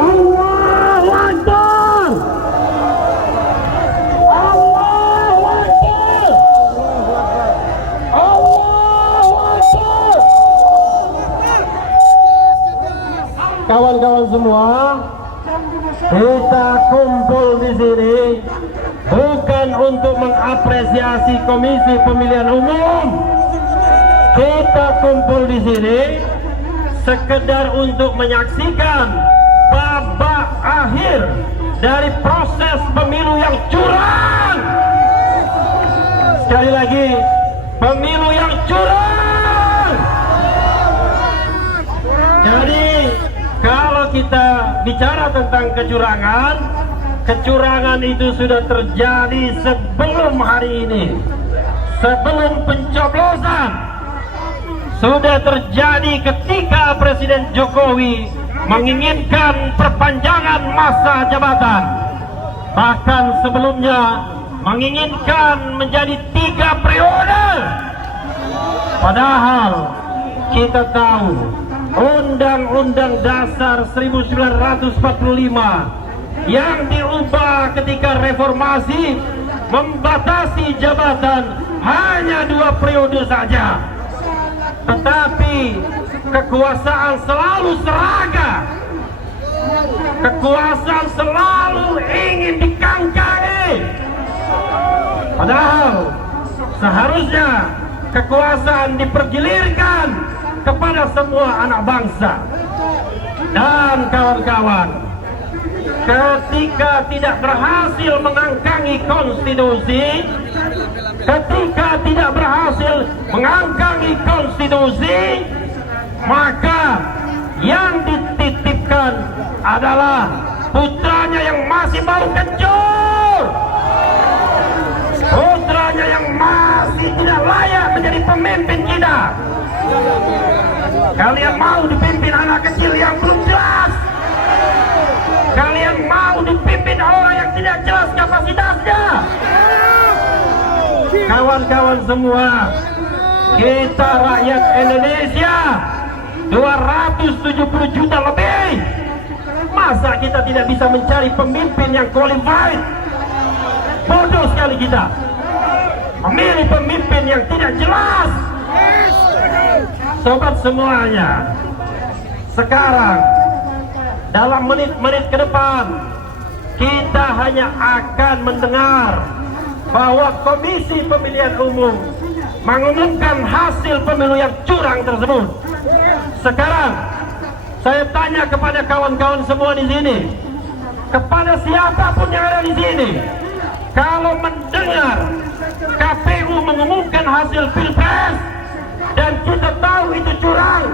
Allahu Akbar. Allahu Akbar. Allahu Akbar. Kawan-kawan semua, kita kumpul di sini bukan untuk mengapresiasi Komisi Pemilihan Umum. Kita kumpul di sini sekedar untuk menyaksikan babak akhir dari proses pemilu yang curang. Sekali lagi, pemilu yang curang. Jadi kalau kita bicara tentang kecurangan, kecurangan itu sudah terjadi sebelum hari ini, sebelum pencoblosan. Sudah terjadi ketika Presiden Jokowi menginginkan perpanjangan masa jabatan. Bahkan sebelumnya menginginkan menjadi 3 periode. Padahal kita tahu Undang-Undang Dasar 1945 yang diubah ketika reformasi membatasi jabatan hanya 2 periode saja. Tetapi kekuasaan selalu seragam, kekuasaan selalu ingin dikangkangi. Padahal seharusnya kekuasaan dipergilirkan kepada semua anak bangsa. Dan kawan-kawan, ketika tidak berhasil mengangkangi konstitusi, ketika tidak berhasil mengangkangi konstitusi, maka yang dititipkan adalah putranya yang masih baru kencur, putranya yang masih tidak layak menjadi pemimpin kita. Kalian mau dipimpin anak kecil yang belum jelas? Kalian mau dipimpin orang yang tidak jelas kapasitasnya? Kawan-kawan semua, kita rakyat Indonesia 270 juta lebih. Masa kita tidak bisa mencari pemimpin yang qualified? Bodoh sekali kita memilih pemimpin yang tidak jelas. Sobat semuanya, sekarang dalam menit-menit ke depan kita hanya akan mendengar bahwa Komisi Pemilihan Umum mengumumkan hasil pemilu yang curang tersebut. Sekarang saya tanya kepada kawan-kawan semua di sini, kepada siapapun yang ada di sini, kalau mendengar KPU mengumumkan hasil Pilpres dan kita tahu itu curang,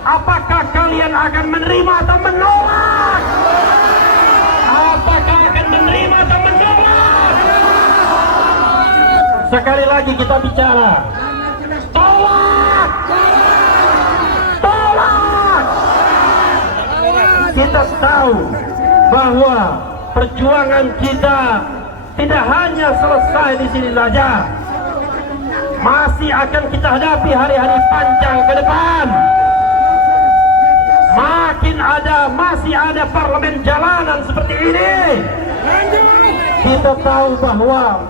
apakah kalian akan menerima atau menolak? Apakah akan menerima atau menolak? Sekali lagi kita bicara, tolak! Tolak! Kita tahu bahwa perjuangan kita tidak hanya selesai di sini saja. Masih akan kita hadapi hari-hari panjang ke depan. Masih ada parlemen jalanan seperti ini. Kita tahu bahwa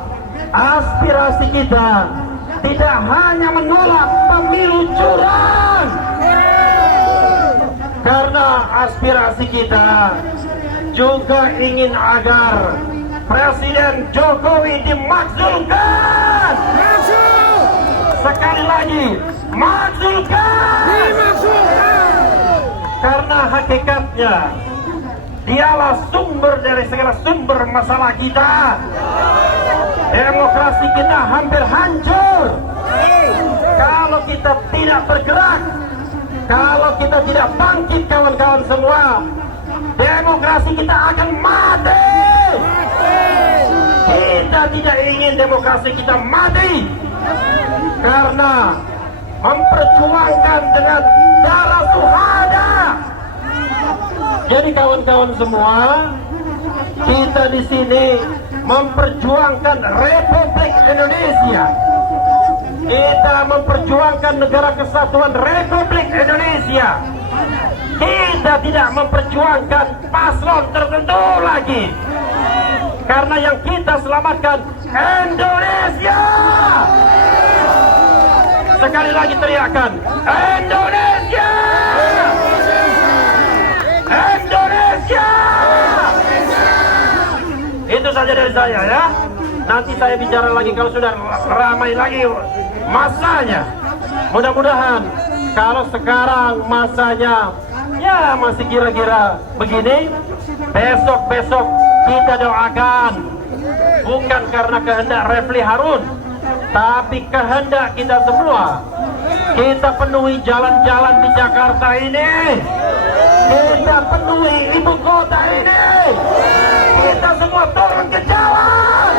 aspirasi kita tidak hanya menolak pemilu curang, karena aspirasi kita juga ingin agar Presiden Jokowi dimakzulkan. Sekali lagi, makzulkan. Karena hakikatnya dialah sumber dari segala sumber masalah kita. Demokrasi kita hampir hancur kalau kita tidak bergerak, kalau kita tidak bangkit. Kawan-kawan semua, demokrasi kita akan mati. Kita tidak ingin demokrasi kita mati, karena memperjuangkan dengan darah suhada. Jadi kawan-kawan semua, kita di sini memperjuangkan Republik Indonesia. Kita memperjuangkan negara kesatuan Republik Indonesia. kita tidak memperjuangkan paslon tertentu lagi, karena yang kita selamatkan Indonesia. Sekali lagi teriakan, Indonesia, Indonesia. Itu saja dari saya ya. Nanti saya bicara lagi kalau sudah ramai lagi masanya. Mudah-mudahan kalau sekarang masanya ya masih kira-kira begini, besok-besok kita doakan, bukan karena kehendak Refli Harun, tapi kehendak kita semua. Kita penuhi jalan-jalan di Jakarta ini, kita penuhi ibu kota ini, kita semua turun ke jalan,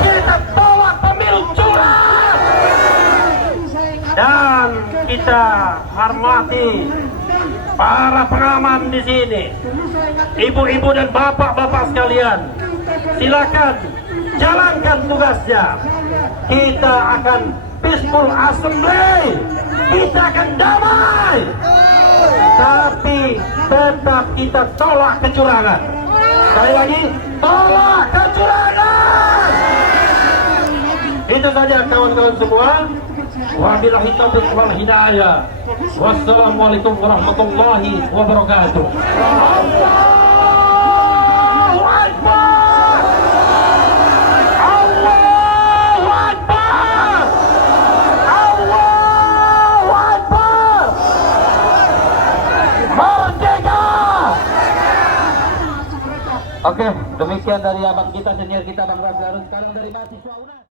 kita tolak pemilu curang, dan kita hormati para pengaman di sini, ibu-ibu dan bapak-bapak sekalian. Silakan jalankan tugasnya. Kita akan peaceful assembly, kita akan damai, tapi tetap kita tolak kecurangan. Sekali lagi, tolak kecurangan. Itu saja kawan-kawan semua. Wabillahi taufiq wal hidayah. Wassalamualaikum warahmatullahi wabarakatuh. Allahu Akbar. Allahu Akbar. Allahu Akbar. Merdeka. Oke, demikian dari abang kita, senior kita Bang Refli Harun. Sekarang dari mahasiswa UNAS.